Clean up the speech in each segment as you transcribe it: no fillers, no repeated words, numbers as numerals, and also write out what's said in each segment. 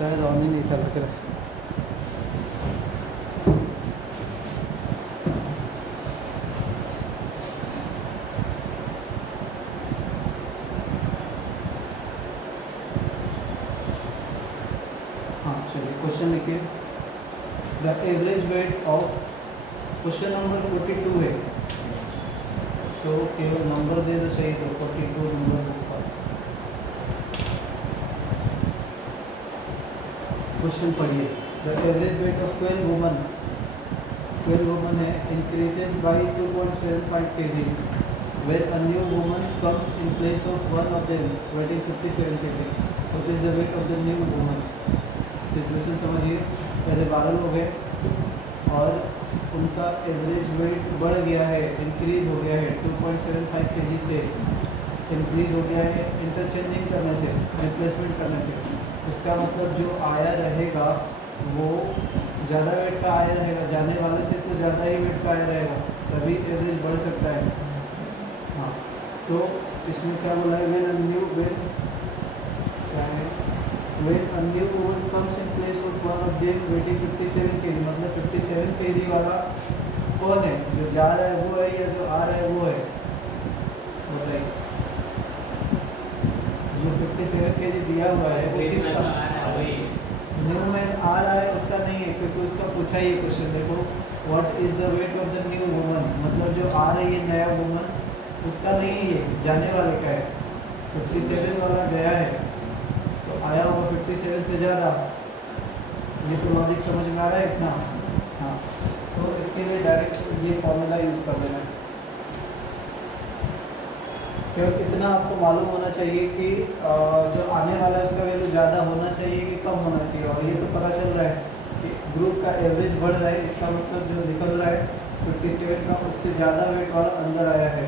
शायद ऑन ही नहीं था लग रहा है। हाँ चलिए क्वेश्चन लिखिए। The average weight of, question number 42 है, तो केवल नंबर दे दो चाहिए तो 42 नंबर बुक पर। क्वेश्चन पढ़िए। The average weight of 12 woman है increases by 2.75 kg where a new woman comes in place of one of them weighing 57 kg. What is the weight of the new woman? Situation समझिए। पहले 12 लोग हैं और उनका average weight बढ़ गया है, इंक्रीज हो गया है 2.75 kg से, इंक्रीज हो गया है इंटरचेंजिंग करने से, रिप्लेसमेंट करने से। इसका मतलब जो आया रहेगा वो ज़्यादा वेट का आया रहेगा, जाने वाले से तो ज़्यादा ही वेट का आया रहेगा, तभी एवरेज बढ़ सकता है। हाँ, तो इसमें क्या बोला है, when a new woman comes in place of one of them weighing 57 kg, मतलब 57 kg वाला कौन है, जो जा रहा है वो है या जो आ रहा है वो है, बताइए। जो 57 kg दिया हुआ है वो किसका, न्यू मैन आ रहा है उसका नहीं है, क्योंकि उसका पूछा ही क्वेश्चन। देखो what is the weight of the new woman, मतलब जो आ रही है नया वुमन उसका नहीं है, जाने वाले का है। 57 वाला गया है तो आया होगा 57 से ज़्यादा। ये तो लॉजिक समझ में आ रहा है इतना। हाँ, तो इसके लिए डायरेक्ट ये फॉर्मूला यूज़ कर लेना है। क्योंकि इतना आपको मालूम होना चाहिए कि जो आने वाला है उसका वैल्यू ज़्यादा होना चाहिए कि कम होना चाहिए। और ये तो पता चल रहा है कि ग्रुप का एवरेज बढ़ रहा है, इसका मतलब जो निकल रहा है 57 का उससे ज़्यादा वेट वाला अंदर आया है।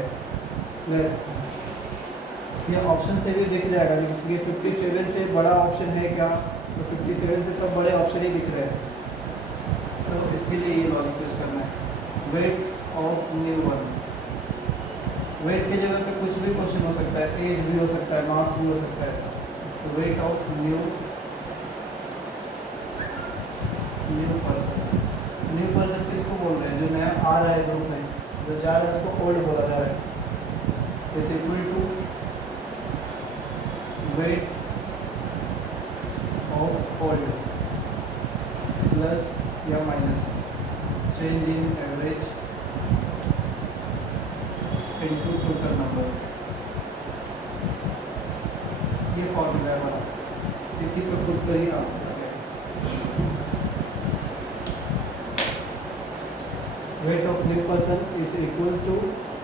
ये ऑप्शन से भी दिख जाएगा, ये 57 से बड़ा ऑप्शन है क्या, तो 57 से सब बड़े ऑप्शन ही दिख रहे हैं। तो इसके लिए ये लॉजिक यूज़ करना है। Weight of new one, weight की जगह पे कुछ भी क्वेश्चन हो सकता है, एज भी हो सकता है, मार्क्स भी हो सकता है। तो वेट ऑफ न्यू पर्सन किसको बोल रहे हैं, जो नया आ रहा है ग्रुप में, जो जा रहा है उसको ओल्ड बोला जा रहा है। Is equal to weight of old plus या minus change in average into total number. ये फॉर्मूला है हमारा, इसी पर पुट करिए आप। Weight of new person is equal to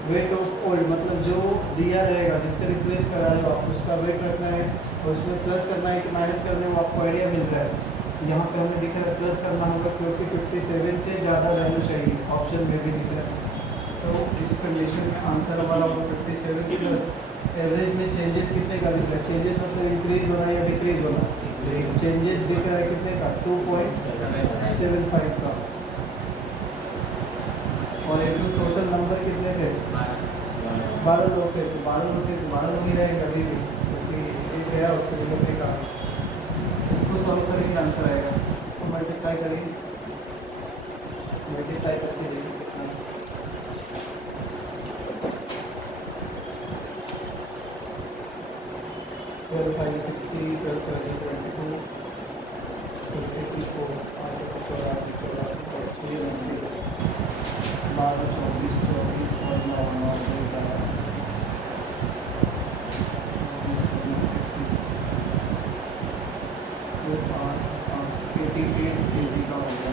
weight of old, मतलब जो दिया रहेगा जिससे रिप्लेस करा रहे हो आप उसका वेट रखना है और उसमें प्लस करना है कि माइनस करना है वो आपको आइडिया मिल रहा है। यहाँ पे हमें दिख रहा है प्लस करना होगा क्योंकि 57 से ज़्यादा वैल्यू चाहिए, ऑप्शन में भी दिख रहा है। तो इस कंडीशन में आंसर हमारा होगा 57 प्लस एवरेज में चेंजेस कितने का दिख रहा है, चेंजेस मतलब इंक्रीज होना या डिक्रीज होना, चेंजेस दिख रहा है कितने का 2.75 का। और एक टोटल नंबर कितने थे, 12 लोग थे, तो 12 लोग थे तो 12 लोग ही रहेंगे अभी भी, क्योंकि एक गया उसको लोग का। इसको सॉल्व करेंगे आंसर आएगा, इसको मल्टीप्लाई करेंगे, मल्टीप्लाई करके देखिए। 12 5 60, 12 7 22, 54, 8 84, 84, 12 24 24 और 9 9 88 kg का होगा।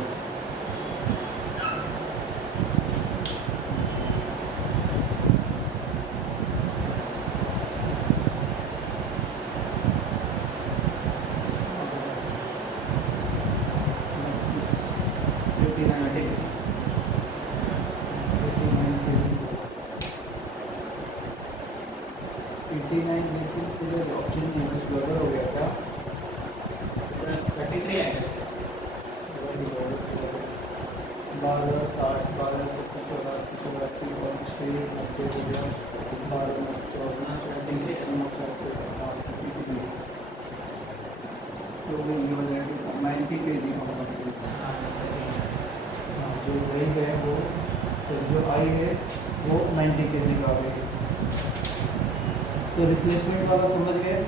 तो वो ये हो जाएगा 90 kg होगा। जो वेट है वो, तो जो आई है वो 90 kg का वेट। तो रिप्लेसमेंट वाला समझ गए,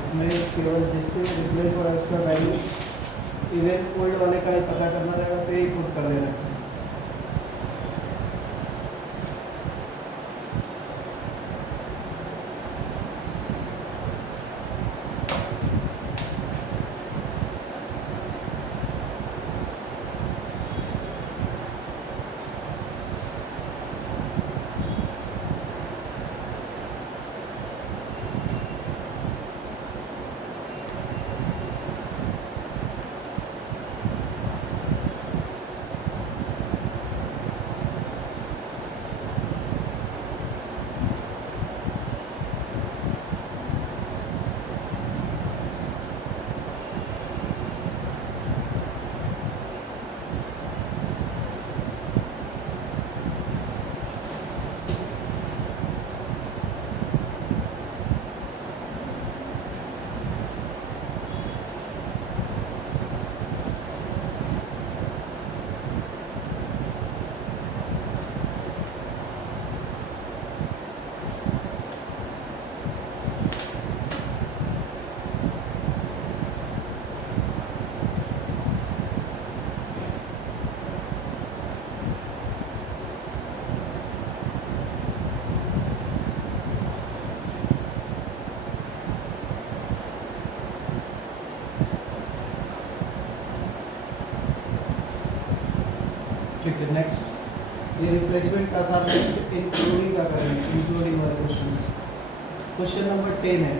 इसमें केवल जिससे रिप्लेस हो रहा है उसका वैल्यू इवन ओल्ड वाले का ही पता करना रहेगा, तो यही पुट कर देना। ठीक है, नेक्स्ट ये रिप्लेसमेंट का था। नेक्स्ट इंक्लूडिंग का करेंगे, इंक्लूडिंग वाले क्वेश्चंस। क्वेश्चन नंबर 10 है,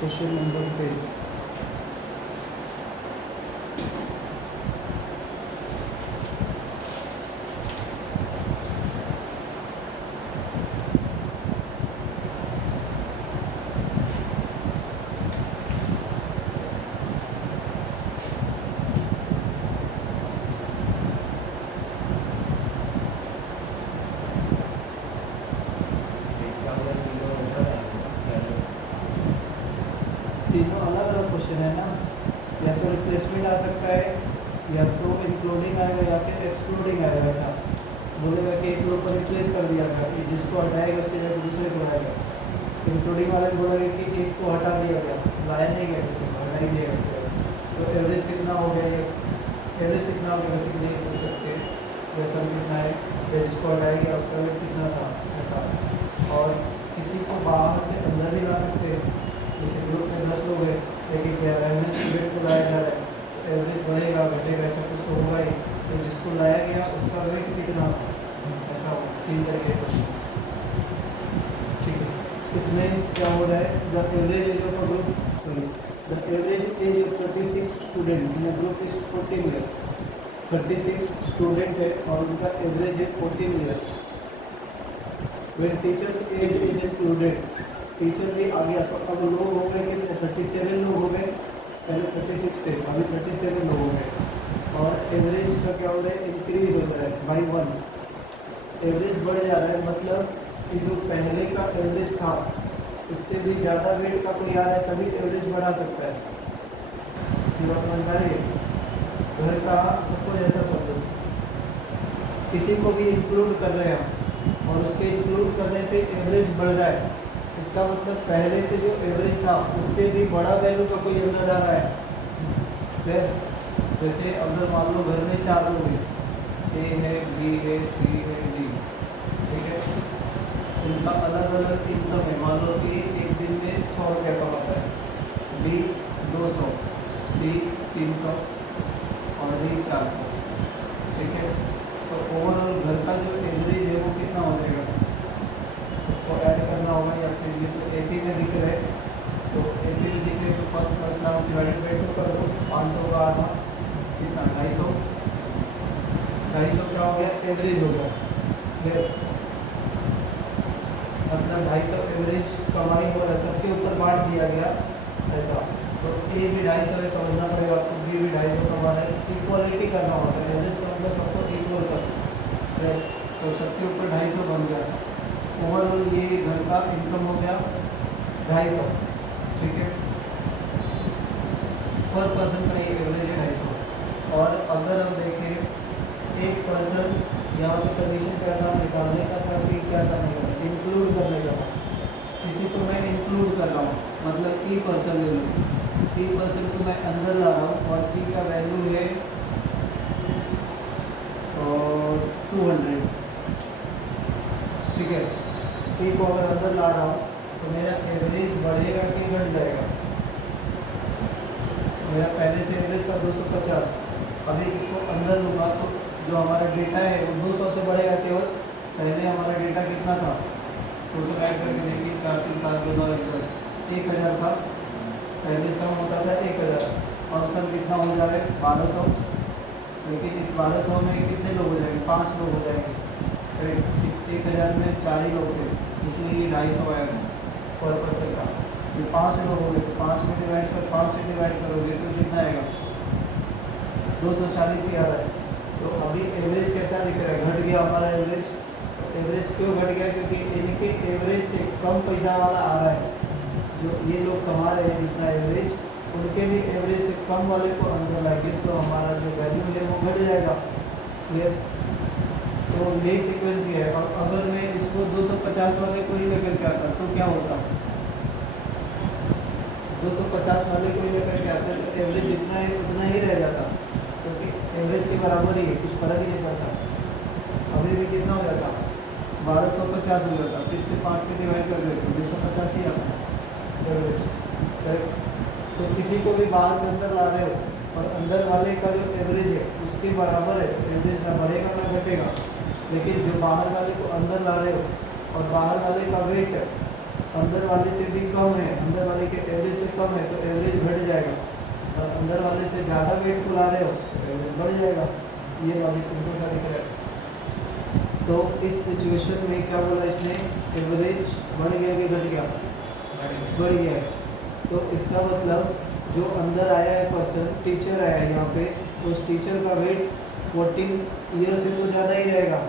क्वेश्चन नंबर 10। तीनों अलग अलग क्वेश्चन है ना, या तो रिप्लेसमेंट आ सकता है, या तो इंक्लूडिंग आएगा, या फिर एक्सक्लूडिंग आएगा। ऐसा बोलेगा कि एक लोग को रिप्लेस कर दिया गया, कि जिसको हटाएगा उसके जगह दूसरे को लाएगा। इंक्लूडिंग वाले ने बोला कि एक को हटा दिया गया, लाया नहीं गया, किसी को हटा ही दिया गया। तो एवरेज कितना हो गया, ये एवरेज कितना हो गया, किसी नहीं पूछ सकते। वैसा कितना है, फिर जिसको हटाया गया उसका वेट कितना था, ऐसा। और किसी को बाहर से अंदर भी ला सकते हैं। जैसे ग्रुप में 10 लोग हैं, लेकिन एवरेज स्टूडेंट को लाया जा रहा है, तो एवरेज बढ़ेगा घटेगा, ऐसा कुछ तो होगा ही। तो जिसको लाया गया उसका वेट कितना, ऐसा हो। 3 तरह के क्वेश्चंस, ठीक है। इसमें क्या हो रहा है, the average age of a group, sorry, the average age of 36 student in a group is 14 years. 36 student है और उनका एवरेज है 14 years. When teachers age is included, teacher भी आ गया, तो अब लोग हो गए कितने, 37 लोग हो गए। पहले 36 थे, अभी 37 लोग हो गए। और एवरेज का क्या हो रहा है, इंक्रीज हो रहा है बाई 1। एवरेज बढ़ जा रहा है, मतलब कि जो पहले का एवरेज था उससे भी ज़्यादा वेट का कोई आ रहा है, तभी एवरेज बढ़ा सकता है। ये बात समझ में आ रही है। घर का सबको जैसा समझो, किसी को भी इंक्लूड कर रहे हैं हम, और उसके इंक्लूड करने से एवरेज बढ़ रहा है, इसका मतलब पहले से जो एवरेज था उससे भी बड़ा वैल्यू का कोई अंदर आ रहा है। फिर जैसे अगर मान लो घर में 4 लोग हैं, ए है, बी है, सी है, डी, ठीक है। उनका अलग अलग इनकम है। मान लो ए एक दिन में 100 रुपया कमाता है, बी 200, सी 300 और डी 400, ठीक है। तो ओवरऑल घर का जो एवरेज है वो कितना हो जाएगा, सबको ऐड करना होगा। या फिर ये तो एपी में दिख रहे, तो एपी में दिखे तो first plus last divided by 2 कर दो। 500 का आधा कितना, 250। 250 क्या हो गया, एवरेज हो गया। फिर मतलब 250 एवरेज कमाई हो रहा है, सबके ऊपर बांट दिया गया ऐसा। तो ए भी 250 है, समझना पड़ेगा आपको, बी भी 250 कमा रहे हैं। इक्वालिटी करना होता है, एवरेज का मतलब सबको इक्वल कर, तो सबके ऊपर 250 बन गया। ओवरऑल ये घर का इनकम हो गया 250, ठीक है। पर पर्सन का ये एवरेज है 250। और अगर हम देखें एक पर्सन, यहाँ पे कंडीशन क्या था, निकालने का था कि क्या करने का, इंक्लूड करने का था। किसी को मैं इंक्लूड कर रहा हूँ, मतलब ई पर्सन ले लूँ, ई पर्सन को मैं अंदर ला रहा हूँ और ई का वैल्यू है 200, ठीक है। ई को अगर अंदर ला रहा हूँ तो मेरा एवरेज बढ़ेगा कि घट जाएगा? मेरा पहले से एवरेज था 250, अभी इसको अंदर लूँगा तो जो हमारा डेटा है वो 200 से बढ़ेगा केवल। पहले हमारा डेटा कितना था, टोटल ऐड करके देखिए, 4 3 7 2 9 1 10, 1000 था पहले, सम होता था 1000, और सम कितना हो जा रहा है 1200। लेकिन इस 1200 में कितने लोग हो जाएंगे, 5 लोग हो जाएंगे, करेक्ट। इस 1000 में 4 ही लोग थे, इसलिए ये 250 आएगा पर पर्सन का। ये 5 लोग हो गए तो 5 में डिवाइड कर, 5 से डिवाइड करोगे तो कितना आएगा, 240 ही आ रहा है। तो अभी एवरेज कैसा दिख रहा है, घट गया हमारा एवरेज। तो एवरेज क्यों घट गया, क्योंकि इनके एवरेज से कम पैसा वाला आ रहा है। जो ये लोग कमा रहे हैं जितना एवरेज, उनके भी एवरेज से कम वाले को अंदर लाएंगे तो हमारा जो वैल्यू है वो घट जाएगा। क्लियर? तो यही सीक्वेंस भी है। और अगर मैं इसको 250 वाले को ही लेकर के आता तो क्या होता, 250 वाले को ही लेकर के आते तो एवरेज जितना है उतना ही रह जाता, क्योंकि एवरेज के बराबर ही है, कुछ फर्क ही नहीं पड़ता। अभी भी कितना हो जाता, 1250 हो जाता, फिर से 5 से डिवाइड कर देते 250 ही आता एवरेज, करेक्ट। तो किसी को भी बाहर से अंदर ला रहे हो और अंदर वाले का जो एवरेज है उसके बराबर है, एवरेज ना बढ़ेगा ना घटेगा। लेकिन जो बाहर वाले को अंदर ला रहे हो और बाहर वाले का वेट अंदर वाले से भी कम है, अंदर वाले के एवरेज से कम है, तो एवरेज घट जाएगा। और अंदर वाले से ज़्यादा वेट को ला रहे हो तो एवरेज बढ़ जाएगा। ये लॉजिक सिंपल सा दिख रहा है। तो इस सिचुएशन में क्या बोला इसने, एवरेज बढ़ गया कि घट गया, बढ़ गया है। तो इसका मतलब जो अंदर आया है पर्सन, टीचर आया है यहाँ पे, तो उस टीचर का वेट 14 ईयर से तो ज़्यादा ही रहेगा,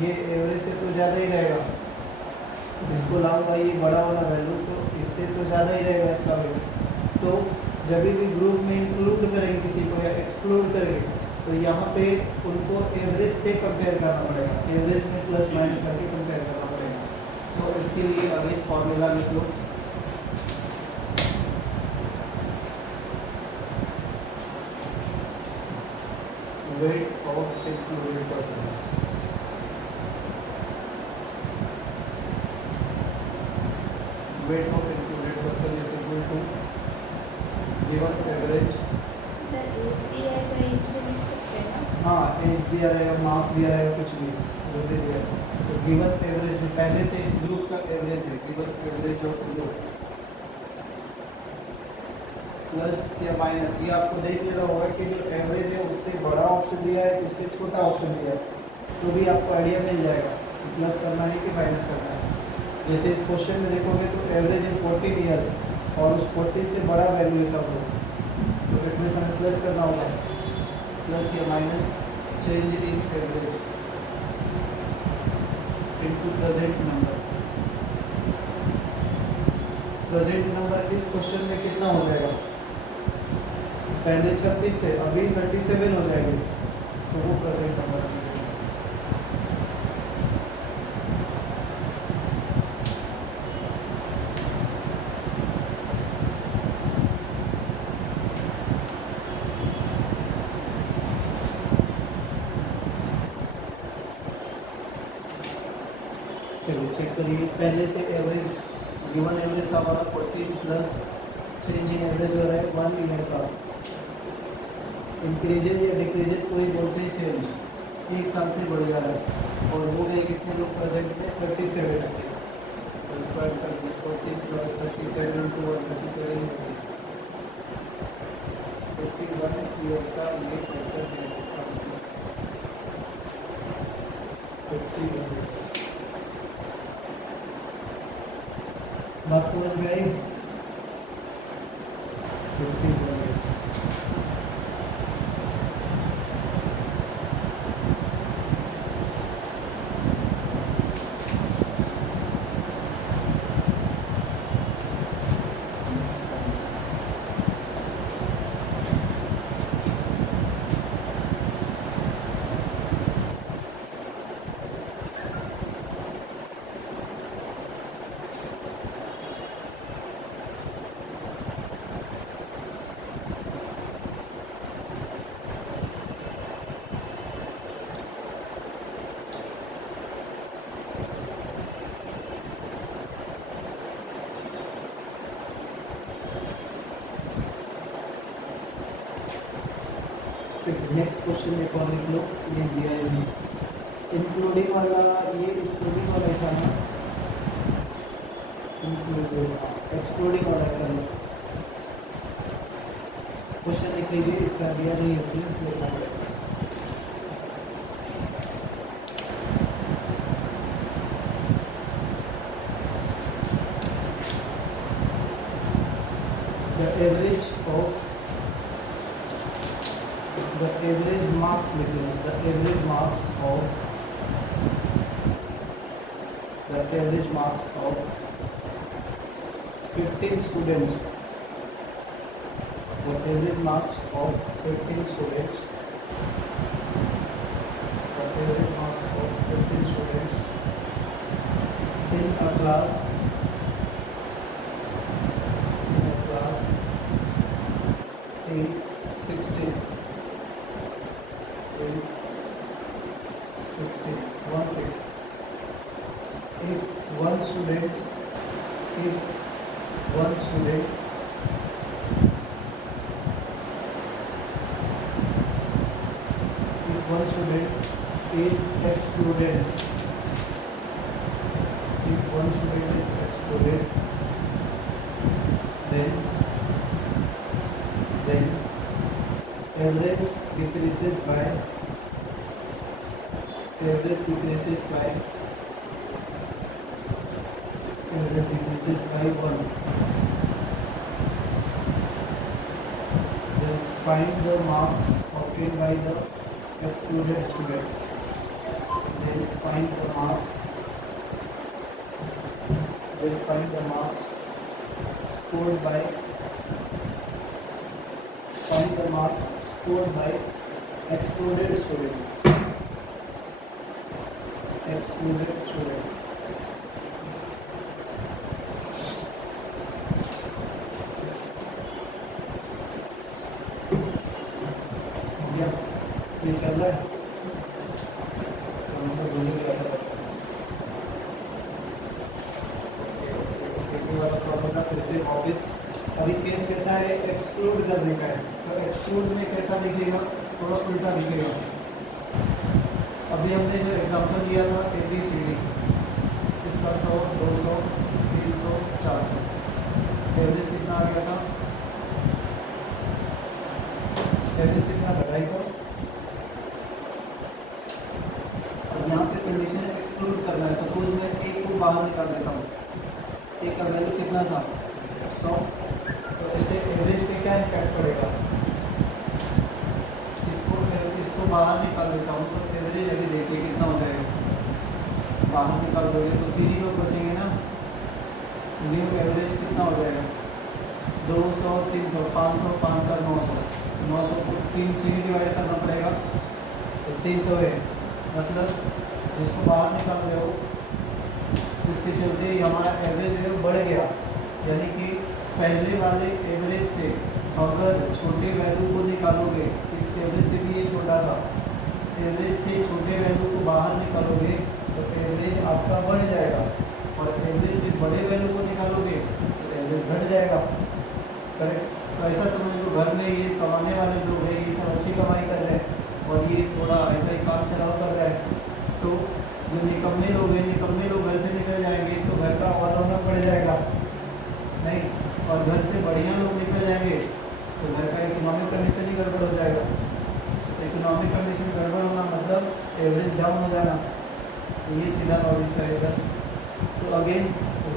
ये एवरेज से तो ज़्यादा ही रहेगा। इसको लाऊंगा ये बड़ा वाला वैल्यू, तो इससे तो ज़्यादा ही रहेगा इसका वेट। तो जब भी ग्रुप में इंक्लूड करेंगे किसी को या एक्सक्लूड करेंगे तो यहाँ पे उनको एवरेज से कंपेयर करना पड़ेगा, एवरेज में प्लस माइनस करके कंपेयर करना पड़ेगा। सो इसके लिए अभी फॉर्मूला लिख लो, weight of included person, weight of included person is equal to given average। Age दिया है तो एज भी लिख सकते हैं ना। हाँ, एज दिया रहेगा, मार्क्स दिया रहेगा, कुछ भी जैसे दिया है। तो गिवन एवरेज जो पहले से इस ग्रुप का एवरेज है, given average of group plus या माइनस, ये आपको देख लेना होगा कि जो एवरेज है उससे बड़ा ऑप्शन दिया है, उससे छोटा ऑप्शन दिया है, तो भी आपको आइडिया मिल जाएगा कि प्लस करना है कि माइनस करना है। जैसे इस क्वेश्चन में देखोगे तो एवरेज है 14 ईयर्स और उस 14 से बड़ा वैल्यू है सब लोग, तो इसमें हमें प्लस करना होगा, प्लस या minus change in average into present number. Present number इस क्वेश्चन में कितना हो जाएगा, पहले 36 थे, अभी 37 हो जाएंगे, तो वो प्रेजेंट नंबर है। चलिए चेक करिए, पहले से एवरेज गिवन एवरेज का हमारा 14 प्लस चेंज इन एवरेज हो रहा है 1 ईयर का। इंक्रीजेज या डिक्रीजेज कोई बोलते हैं चेंज, एक साल से बढ़ जा रहा है। और वो गए कितने लोग प्रेजेंट में, 37 है। तो स्क्वायर करके 14 प्लस 37 इंटू 137 51 ईयर्स का ये पैसा है इसका मतलब 51। बात समझ में आई? 51 ईयर्स। ठीक है, नेक्स्ट क्वेश्चन एक और लिख लो, ये दिया है भी इंक्लूडिंग वाला, ये इंक्लूडिंग वाला था ना, इंक्लूडिंग एक्सक्लूडिंग वाला कर लो। क्वेश्चन लिख लीजिए, इसका दिया नहीं इसलिए लिखा है। The average of the average marks लिख लेना, the average marks of the average marks of 15 students, the average marks of 15 students, the average marks of 15 students in a class is 16 is 16 1 6. If one student if one student if one student is excluded, if one student is excluded, then average decreases by 1. Then find the marks obtained by the excluded student. Then find the marks scored by excluded student. या ये कर रहा है, इसका मतलब बोलिए कैसा करता है। ओके, वाला प्रॉब्लम है, फिर से वापस अभी केस कैसा है, एक्सक्लूड करने का है, तो एक्सक्लूड में कैसा दिखेगा, थोड़ा उल्टा दिखेगा। अभी हमने जो एग्जांपल दिया था ABCD, इसका 100 200 300 400, एवरेज कितना आ गया था, एवरेज कितना था 250। अब यहाँ पे कंडीशन एक्सक्लूड करना है, सपोज मैं एक को बाहर निकाल देता हूँ, एक का वैल्यू कितना था 100, तो इससे एवरेज पे क्या इम्पैक्ट पड़ेगा, इसको बाहर निकाल देता हूँ, तो एवरेज अभी देखिए कितना हो जाएगा, बाहर निकाल दोगे तो 3 ही लोग बचेंगे ना, न्यू एवरेज कितना हो जाएगा 200 300 500 500 900, 900 को 3 से डिवाइड करना पड़ेगा, तो 300 है, मतलब जिसको बाहर निकाल रहे हो इसके चलते हमारा एवरेज है बढ़ गया, यानी कि पहले वाले एवरेज से अगर छोटे वैल्यू को निकालोगे, इस एवरेज से भी ये छोटा था, एवरेज से छोटे वैल्यू को बाहर निकालोगे तो एवरेज आपका बढ़ जाएगा, और एवरेज से बड़े वैल्यू को निकालोगे तो एवरेज घट जाएगा। करेक्ट, तो ऐसा समझ लो घर में ये कमाने वाले लोग हैं, ये सब अच्छी कमाई कर रहे हैं और ये थोड़ा ऐसा ही काम चलाव कर रहा है, तो जो निकम्मे लोग हैं, निकम्मे लोग घर से निकल जाएंगे तो घर का ऑलराउंडर बढ़ जाएगा नहीं, और घर से बढ़िया लोग निकल जाएंगे तो घर का इकोनॉमिक कंडीशन ही गड़बड़ हो जाएगा। इकोनॉमिक कंडीशन गड़बड़ होना मतलब एवरेज डाउन हो जाना, तो ये सीधा लॉजिक है इधर। तो अगेन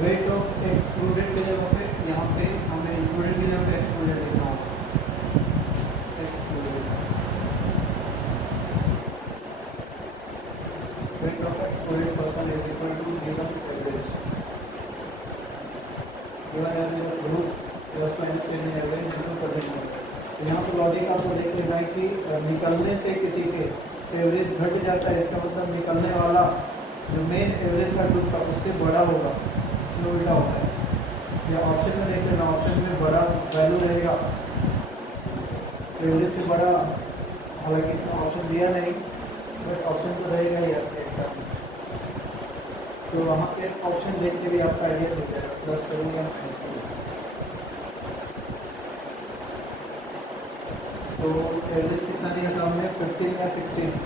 वेट ऑफ एक्सक्लूडेड की जगह पे यहाँ पे हमें इंक्लूडेड की जगह पे एक्सक्लूडेड लिखना होगा, excluded weight of excluded person is equal to given average, group plus minus average equal percentage. यहाँ पर लॉजिक आपको देख लेना है कि निकलने से किसी के एवरेज घट जाता है, इसका मतलब निकलने वाला जो मेन एवरेज का ग्रुप था उससे बड़ा होगा, इसमें उल्टा होता है। या ऑप्शन में देख लेना, ऑप्शन में बड़ा वैल्यू रहेगा एवरेज से बड़ा, हालांकि इसमें ऑप्शन दिया नहीं बट ऑप्शन तो रहेगा ही आपके एग्जाम में, तो वहाँ पे ऑप्शन देख के भी आपका आइडिया हो जाएगा, प्लस करूँगा माइनस करूँगा। तो एवरेज कितना दिया था हमने 15 या 16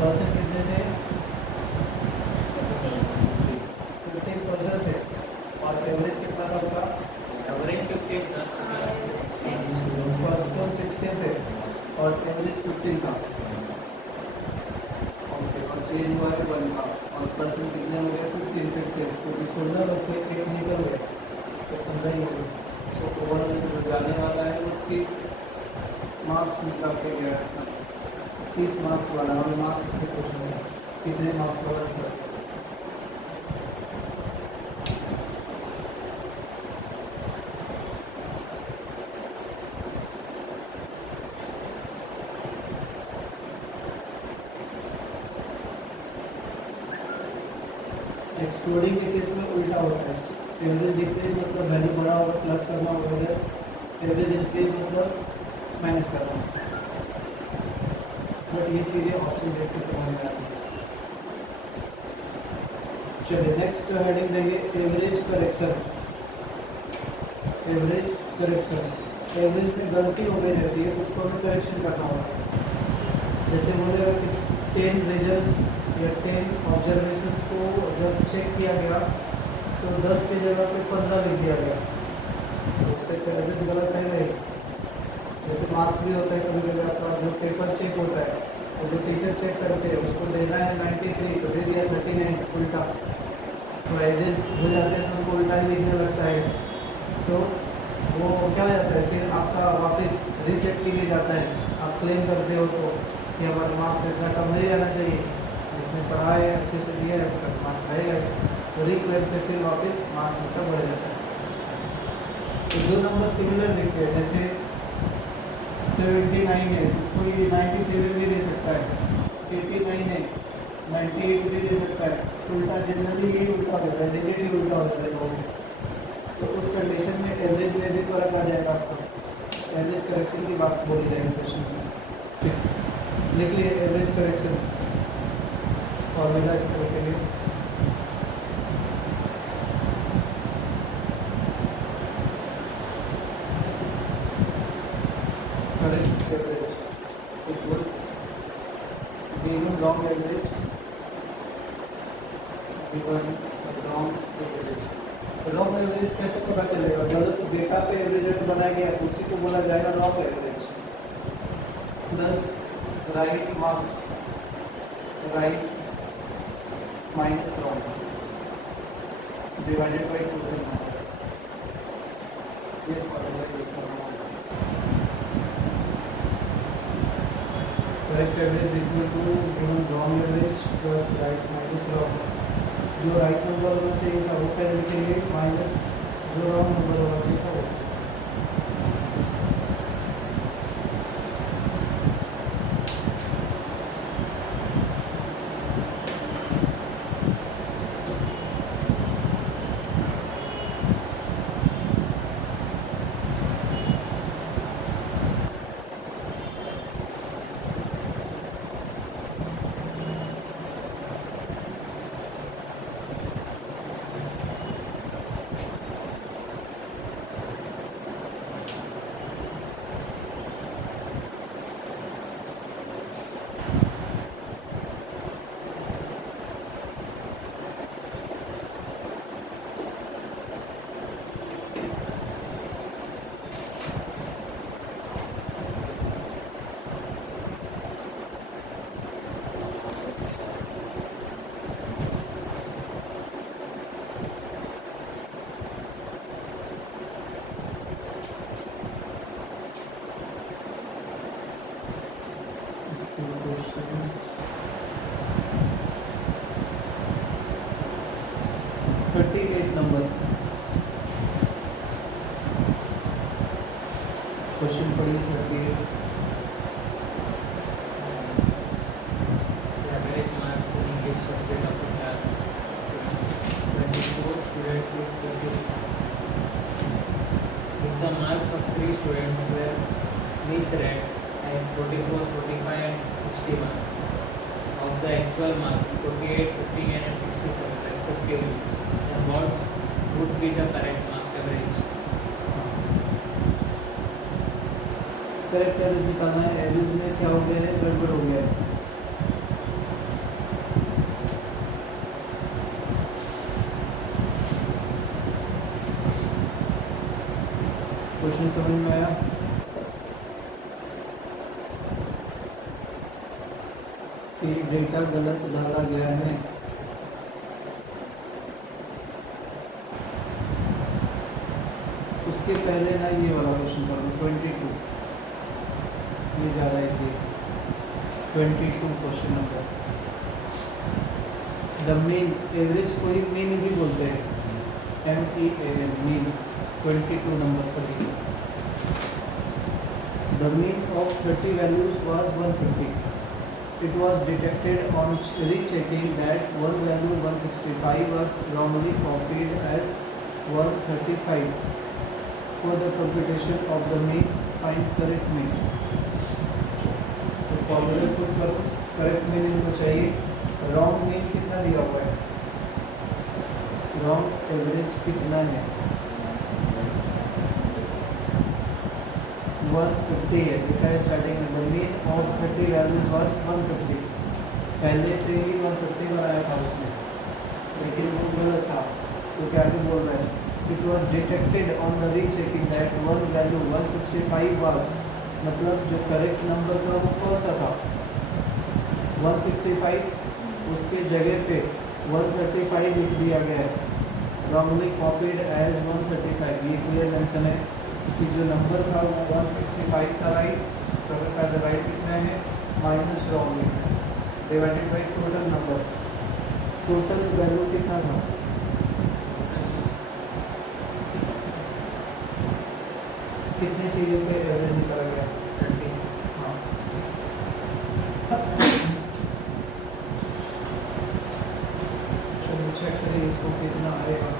परसेंट कितने थे 15% थे और एवरेज कितना था उसका एवरेज 15 था फर्स्ट वन 16 थे और एवरेज 15 था ओके और चेंज हुआ है 1 का और परसेंट कितने हो गए 15 फिर से क्योंकि 16 लोग थे एक निकल गए तो 15 ही हो गए तो ओवरऑल जो जाने वाला है वो 30 मार्क्स निकाल के गया है 30 मार्क्स वाला और मार्क्स से कुछ नहीं कितने मार्क्स वाला निकल गया एक्सक्लूडिंग के केस में उल्टा होता है एवरेज डिक्रीज मतलब वैल्यू बड़ा होगा प्लस करना होगा एवरेज इंक्रीज मतलब माइनस करना बट ये चीज़ें ऑप्शन देख के समझ में आती है चलिए नेक्स्ट हेडिंग देंगे average correction average correction average में गलती हो गई रहती है उसको हमें करेक्शन करना होगा जैसे बोलेगा कि 10 रिजल्ट्स या 10 ऑब्जर्वेशंस को जब चेक किया गया तो 10 की जगह पे 15 लिख दिया गया तो उससे एवरेज गलत है नहीं जैसे मार्क्स भी होता है कभी कभी आपका जो पेपर चेक होता है और जो टीचर चेक करते हैं उसको देना है 93 तो दे दिया 39 उल्टा तो ऐसे हो जाते हैं तो उनको उल्टा ही लिखने लगता है तो वो क्या हो जाता है फिर आपका वापस रीचेक के लिए जाता है आप क्लेम करते हो तो कि हमारे मार्क्स इतना कम नहीं रहना चाहिए जिसने पढ़ा है अच्छे से दिया है उसका मार्क्स आएगा तो रिक्लेम से फिर वापस मार्क्स उनका बढ़ जाता है तो दो नंबर सिमिलर दिखते हैं जैसे 79 है कोई 97 भी दे सकता है 89 है 98 भी दे सकता है उल्टा जनरली यही उल्टा हो जाता है नेगेटिव उल्टा हो जाता है बहुत से तो उस कंडीशन में एवरेज में भी फर्क आ जाएगा आपको एवरेज करेक्शन की बात बोली जाएगी क्वेश्चन में लिख लिए एवरेज करेक्शन फॉर्मूला इस तरह के लिए correct average equals given wrong average given wrong average wrong average कैसे पता चलेगा गलत डेटा पे एवरेज बनाया गया तो उसी को बोला जाएगा wrong average plus right marks right minus wrong divided by 2 ये फॉर्मूला यूज करना होगा correct average equal to given wrong average plus right minus wrong जो राइट नंबर होना चाहिए था वो पहले लिखेंगे माइनस जो रॉन्ग नंबर होना चाहिए था वो नंबर क्वेश्चन पढ़िए 38 average marks in each subject of a class 24 students is 26 if the marks of 3 students were misread as 44 45 and 61 of the actual marks 48 59 and 67 respectively then what would be the correct mark average correct average निकालना है। Average में क्या हो गया है, गड़बड़ हो गया है। क्वेश्चन समझ में आया? कि डेटा गलत डाला गया है। उसके पहले ना ये वाला क्वेश्चन कर दो 22, ये ज़्यादा इजी है। 22 question number, the mean, average को ही मीन भी बोलते हैं, MEAN, मीन। 22 नंबर पर लिखो, the mean of 30 values was 150. It was detected on rechecking that one value 165 was wrongly copied as 135. For the computation of the mean, find correct mean. तो formula put करो, correct mean इनको चाहिए। Wrong mean कितना दिया हुआ है, wrong average कितना है, 150 है, लिखा है स्टार्टिंग में। The mean of 30 values was 150, पहले से ही 150 बनाया था उसने, लेकिन वो गलत था। तो क्या आगे बोल रहा है, it was detected on the rechecking that one value 165 was, मतलब जो करेक्ट नंबर था वो कौन सा था, 165, उसके जगह पे 135 लिख दिया गया है, रॉन्गली कॉपीड एज 135। ये क्लियर मेंशन है कि जो नंबर था वो 165 था, राइट, तो का राइट कितना है, minus wrong divided by total number. Total value कितना था, कितनी चीज़ों पे एवरेज निकाला गया, 30। हाँ, चलो चेक करिए इसको कितना आएगा।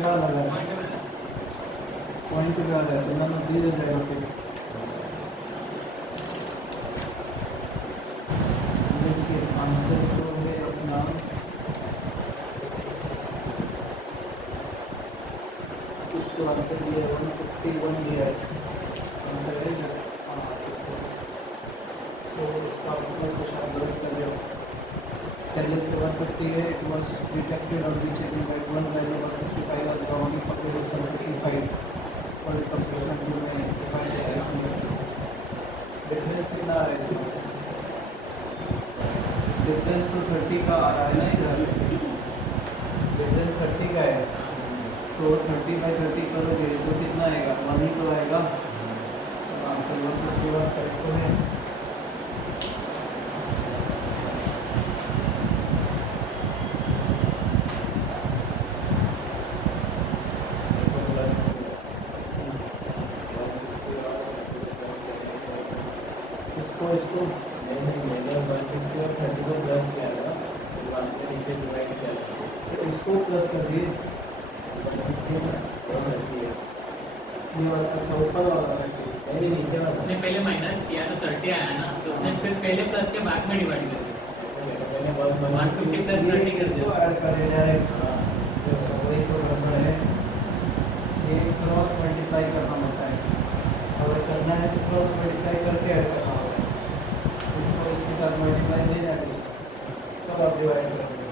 क्या लगा पॉइंट क्या है, तो मैंने दिया जाएगा फिर देखिए आंसर जो है अपना कुछ तो आंसर दिया है 151 दिया है आंसर है ना। हाँ, तो इसका मतलब कुछ आप गलत कर रहे हो। पहले से 150 है, इट वॉज डिटेक्टेड और rechecking by one value 165 was wrongly copied as 135 और कंप्यूटर टूल में find the correct number. Difference कितना आ रहा है इसमें, डिफरेंस तो 30 का आ रहा है ना, इधर डिफरेंस 30 का है, तो 30 बाई 30 करोगे तो कितना आएगा, 1 ही तो आएगा। आंसर 151 करेक्ट इसको? मैंने 150 और 30 को प्लस किया था, तो बाद में नीचे डिवाइड किया था। तो इसको प्लस कर दिए। 150 और 30 है। ये वाला अच्छा ऊपर वाला है। नहीं नीचे वाला। उसने पहले माइनस किया तो 30 आया ना, तो उसने फिर पहले प्लस के बाद में डिवाइड कर दिया। मैंने बहुत 150 प्लस 30 कर इसको दिया। ऐड कर दिया डायरेक्ट। हाँ, इसके तो वही तो गड़बड़ है। ये क्रॉस मल्टीप्लाई करना होता है, अगर करना है तो क्रॉस मल्टीप्लाई करके ऐड करना होता है। इसको इसके साथ मल्टीप्लाई नहीं ऐड कर सकते, तब आप डिवाइड कर देंगे।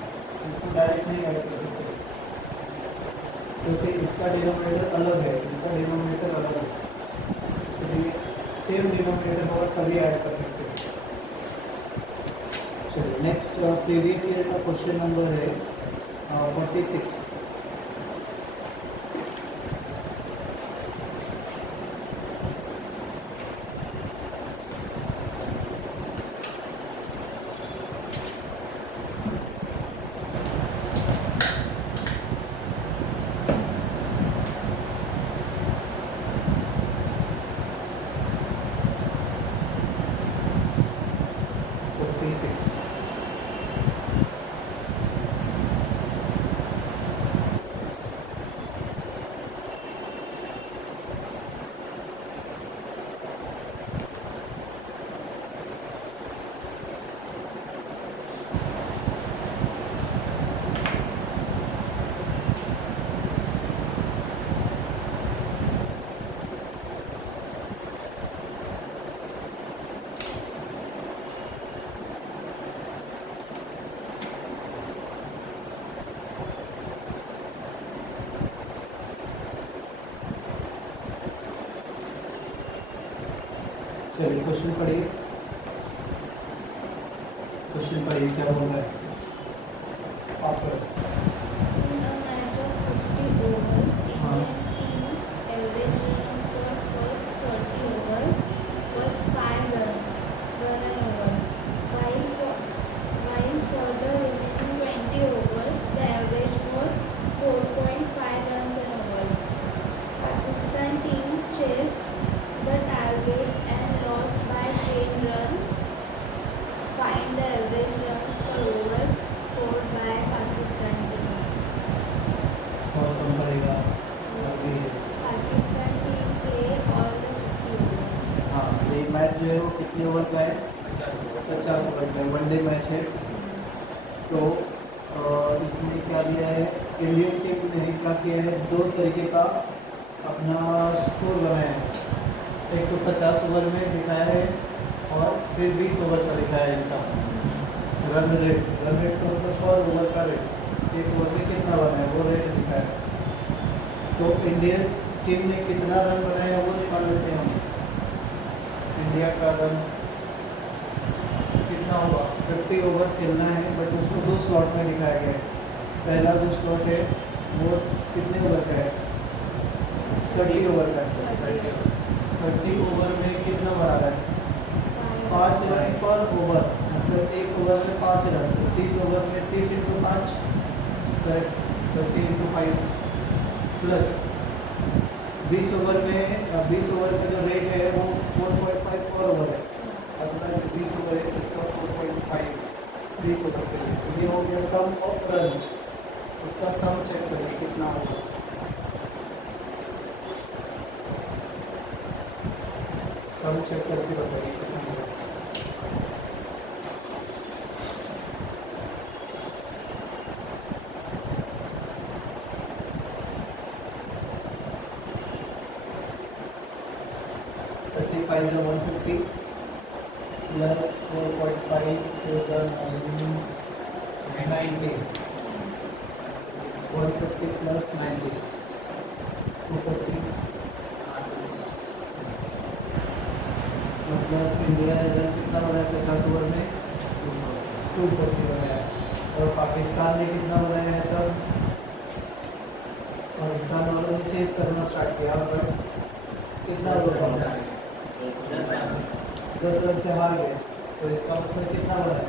इसको डायरेक्ट नहीं ऐड कर सकते क्योंकि इसका डिनोमिनेटर अलग है, इसका डिनोमिनेटर अलग है, इसलिए सेम डिनोमिनेटर होगा तभी ऐड कर सकते हैं। चलिए नेक्स्ट प्रीवियस ईयर का क्वेश्चन नंबर है 46। चलिए क्वेश्चन पढ़िए, क्वेश्चन पढ़िए क्या बोल रहा है आप करो। In a match of 50 overs, हाँ। Indian team's average run for first 30 overs was 5 run overs, while for the remaining 20 overs, the average was 4.5 runs an overs. Pakistan team chased the target and lost by 10 runs. Find the average runs per over scored by Pakistan team. और कम पड़ेगा अभी। Pakistan team play all the 50 overs. हाँ, ये match जो है वो कितने over का है? 50 ओवर का वनडे मैच है। तो इसमें क्या दिया है, इंडियन टीम ने क्या किया है, दो तरीके का अपना स्कोर बनाया है। एक तो 50 ओवर में दिखाया है और फिर 20 ओवर का दिखाया है इनका रन रेट तो मतलब पर ओवर का रेट, एक ओवर में कितना बना है वो रेट दिखाया है। तो इंडियन टीम ने कितना रन बनाया है वो निकाल लेते हैं हम। इंडिया का रन कितना होगा, 50 ओवर खेलना है, बट उसको दो स्लॉट में दिखाया गया है। पहला जो स्लॉट है वो कितने ओवर का है, 30 ओवर का है। 30 ओवर में कितना बना रहा है, 5 रन पर ओवर, मतलब एक ओवर में 5 रन, तो 30 ओवर में 30 into 5 correct, 30 into 5 plus 20 over में जो रेट है वो 4.5 पर ओवर है, मतलब 20 ओवर है इसका 4.5 20 ओवर के लिए। तो ये हो गया सम ऑफ रन्स, इसका सम चेक करें कितना होगा। सम चेक करके बताइए कितना होगा। Five is 150 plus 4.5 is 90. 150 plus 90, 250, मतलब इंडिया ने रन कितना बनाया 50 ओवर में, 240 बनाया। और पाकिस्तान ने कितना बनाया है, तब पाकिस्तान वालों ने चेस करना स्टार्ट किया, बट कितना रन 10 रन से हार गए, तो इसका मतलब कितना बना है,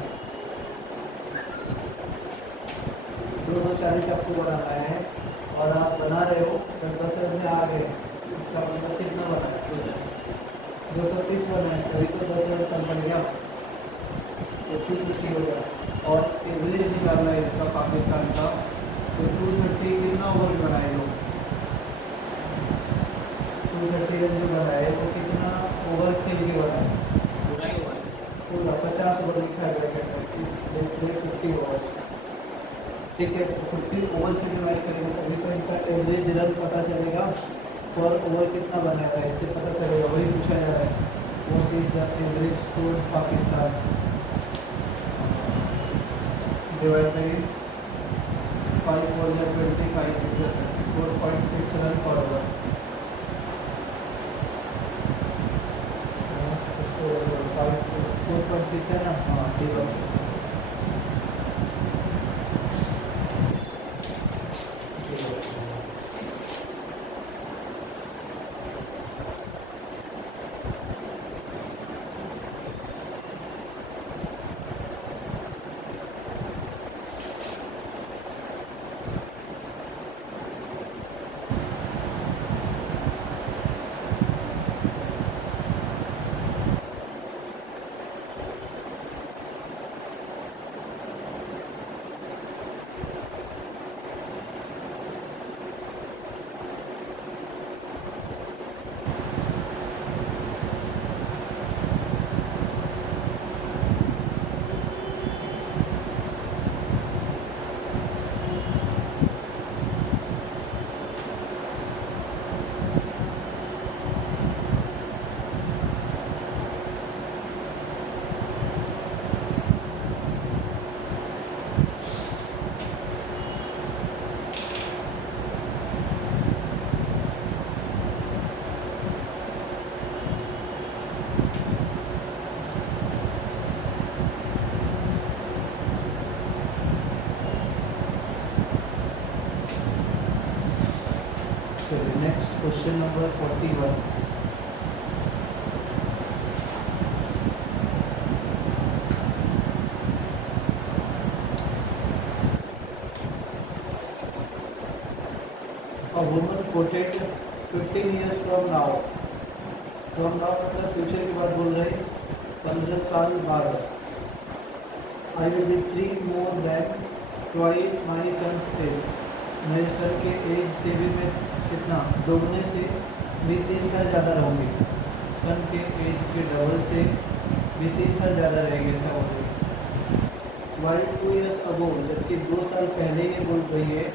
240 आपको बनाना है और आप बना रहे हो, जब 10 रन से हार गए, इसका मतलब कितना बना है, 230 बनाए अभी तो 10 रन कम पड़ गया तो 230 हो गया और एवरेज निकालना है इसका पाकिस्तान का तो 230 कितना ओवर बनाए लोग 230 रन जो बनाए वो कितना ओवर खेल के बनाए पूरा ही हुआ है। पूरा 50 ओवर लिखा गया है 50 ओवर्स ठीक है तो 50 ओवर से डिवाइड करेंगे तभी तो इनका एवरेज रन पता चलेगा पर ओवर कितना बनाया है इससे पता चलेगा वही पूछा जा रहा है what is the average score Pakistan divide करेंगे 5 4 25 6 4.6 रन पर ओवर 4.6 है ना हाँ ठीक है Next question number 41. A woman quoted 15 years from now. From now मतलब फ्यूचर की बात बोल रहे 15 साल बाद. I will be 3 more than twice my son's age. मेरे सर के एज से भी मैं कितना दोगुने से भी 3 साल ज़्यादा रहूँगी सन के एज के डबल से भी 3 साल ज़्यादा रहेंगे ऐसा बोल रही वाइल 2 years अगो जबकि 2 साल पहले ये बोल रही है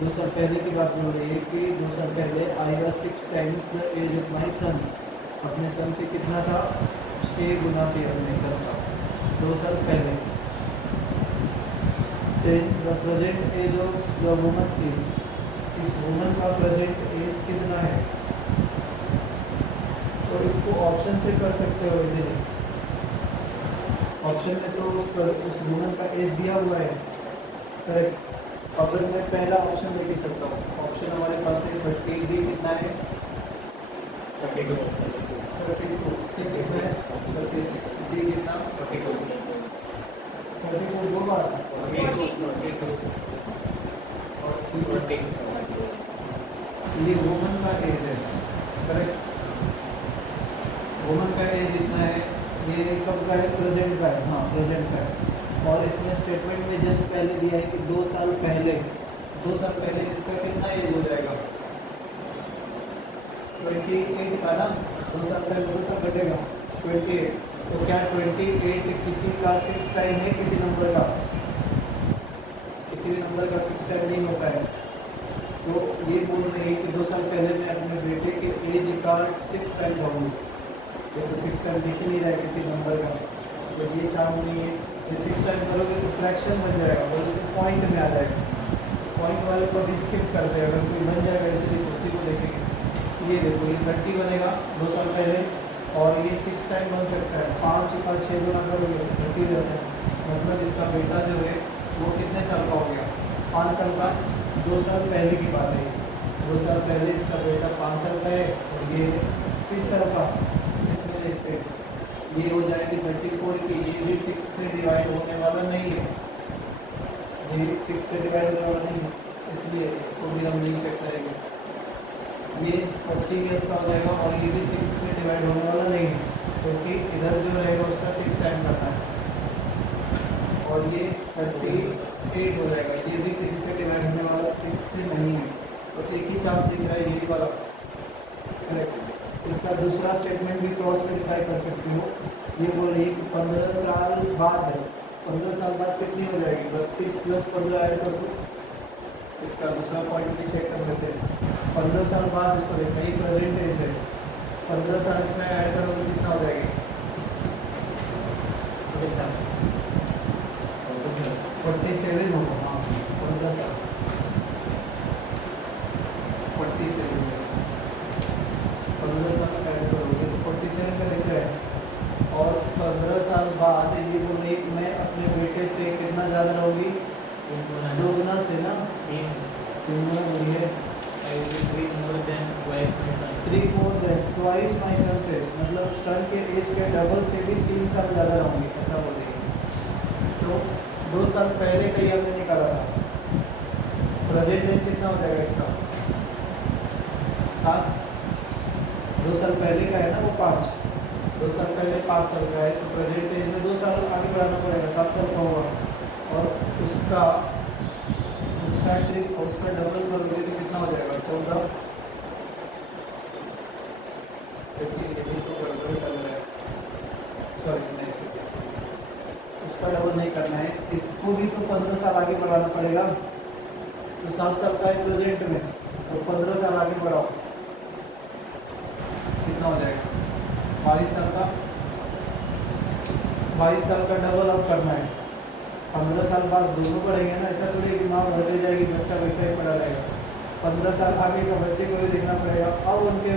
2 साल पहले की बात बोल रही है कि 2 साल पहले I was 6 times the age of my son अपने सन से कितना था 6 गुना थे अपने सन का 2 साल पहले then the present age of the woman is इस वुमन का प्रेजेंट एज कितना है तो इसको ऑप्शन से कर सकते हो इजीली ऑप्शन में तो उस वुमन का एज दिया हुआ है करेक्ट अगर मैं पहला ऑप्शन लेके चलता हूँ ऑप्शन हमारे पास है 30 भी कितना है 32 कितना है 36 कितना 32 दो बार ये वुमन का एज है करेक्ट वुमन का एज इतना है ये कब का है प्रेजेंट का है हाँ प्रेजेंट का है और इसमें स्टेटमेंट में जस्ट पहले दिया है कि 2 साल पहले इसका कितना एज हो जाएगा 28 का ना 2 साल पहले 2 साल घटेगा 28 तो क्या 28 किसी का 6 टाइम है किसी नंबर का किसी भी नंबर का 6 टाइम नहीं होता है तो ये बोल रहे हैं कि 2 साल पहले मैं अपने बेटे के एज का 6 टाइम रहूँगी ये तो 6 टाइम दिख ही नहीं रहा है किसी नंबर का तो ये चाहूँगी ये 6 टाइम करोगे तो फ्रैक्शन बन जाएगा बोलोगे तो पॉइंट में आ जाएगा पॉइंट वाले को भी स्किप कर दे अगर कोई बन जाएगा इसलिए उसी को देखेंगे ये देखो ये 30 बनेगा 2 साल पहले और ये 6 टाइम बन सकता है 5 का 6 गुना करोगे 30 हो जाता है मतलब इसका बेटा जो है वो कितने साल का हो गया 5 साल का 2 साल पहले की बात है 2 साल पहले इसका बेटा 5 साल का है और ये 30 साल का इसमें देखते ये हो जाएगी 34 की ये भी 6 से डिवाइड होने वाला नहीं है ये 6 से डिवाइड होने वाला नहीं है इसलिए इसको भी हम नहीं चेक करेंगे ये 40 ईयर्स का हो जाएगा और ये भी 6 से डिवाइड होने वाला नहीं है, क्योंकि इधर जो रहेगा उसका 6 टाइम करना है। और ये 38 हो जाएगा, ये भी किसी से डिवाइड होने वाला 6 से नहीं है, तो एक ही चांस दिख रहा है यही वाला। करेक्ट। इसका दूसरा स्टेटमेंट भी क्रॉस वेरीफाई कर सकते हो। ये बोल रही है कि 15 साल बाद है, 15 साल बाद कितनी हो जाएगी, 32 प्लस 15 ऐड कर दो। इसका दूसरा पॉइंट भी चेक कर लेते हैं। 15 साल बाद इसको देखना, ये प्रेजेंट एज है, 15 साल इसमें ऐड करोगे कितना हो जाएगी, 47 होगा। हाँ 15 साल 47 15 साल ऐड करोगे तो 47 का दिख रहा है। और 15 साल बाद ये बोल रही कि मैं अपने बेटे से कितना ज़्यादा रहूँगी, दोगुना से ना, 3 गुना वही है, 3 more than twice my son. 3 more than twice my son's age, मतलब सन के एज के डबल से भी 3 साल ज़्यादा रहूँगी, ऐसा बोलेगी। तो 2 साल पहले का ही हमने निकाला था, प्रेजेंट एज कितना हो जाएगा इसका, 7। 2 साल पहले का है ना वो 5, 2 साल पहले 5 साल का है, तो प्रेजेंट एज में 2 साल आगे बढ़ाना पड़ेगा, 7 साल का होगा। और उसका ट्रिक और उसका डबल करोगे तो कितना हो जाएगा, 14। सॉरी नहीं, उसका डबल नहीं करना है, इसको भी तो 15 साल आगे बढ़ाना पड़ेगा। तो 7 साल का है प्रेजेंट में, तो 15 साल आगे बढ़ाओ कितना हो जाएगा, 22 साल का। 22 साल का डबल अब करना है, 15 साल बाद दोनों बढ़ेंगे ना, ऐसा थोड़ी कि माँ बढ़ते जाएगी बच्चा वैसा ही पड़ा रहेगा। 15 साल आगे का बच्चे को भी देखना पड़ेगा। अब उनके